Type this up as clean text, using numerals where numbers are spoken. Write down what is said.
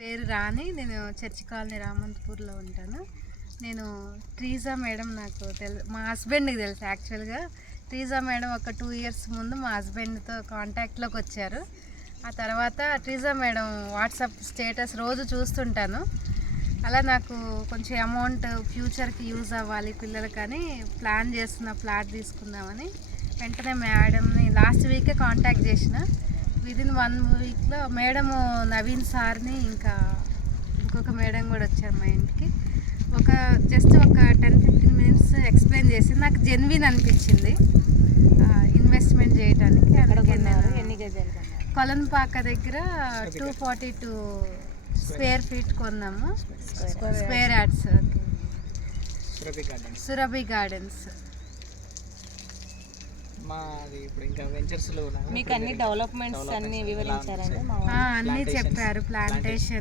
పేరు రాణి. నేను church colony రామంతపూర్లో ఉంటాను. నేను ట్రీజా మేడం నాకు మా హస్బెండ్కి తెలుసు. యాక్చువల్గా ట్రీజా మేడం ఒక 2 years ముందు మా హస్బెండ్తో కాంటాక్ట్లోకి వచ్చారు. ఆ తర్వాత ట్రీజా మేడం వాట్సాప్ స్టేటస్ రోజు చూస్తుంటాను. అలా నాకు కొంచెం అమౌంట్ ఫ్యూచర్కి యూజ్ అవ్వాలి పిల్లలకని ప్లాన్ చేస్తున్న ఫ్లాట్ తీసుకుందామని వెంటనే మేడంని లాస్ట్ వీకే కాంటాక్ట్ చేసిన. విదిన్ 1 weekలో మేడము నవీన్ సార్ని ఇంకా ఇంకొక మేడం కూడా వచ్చారు మా ఇంటికి. జస్ట్ ఒక 10-15 minutes ఎక్స్ప్లెయిన్ చేసి నాకు జెన్విన్ అనిపించింది ఇన్వెస్ట్మెంట్ చేయడానికి. ఎన్ని గజాలు? కొలన్పాక దగ్గర 242 square feet కొన్నాము. Square yards. సురభి గార్డెన్స్. మీకు అన్ని డెవలప్మెంట్స్ అన్ని వివరించారండి? అన్నీ చెప్పారు. ప్లాంటేషన్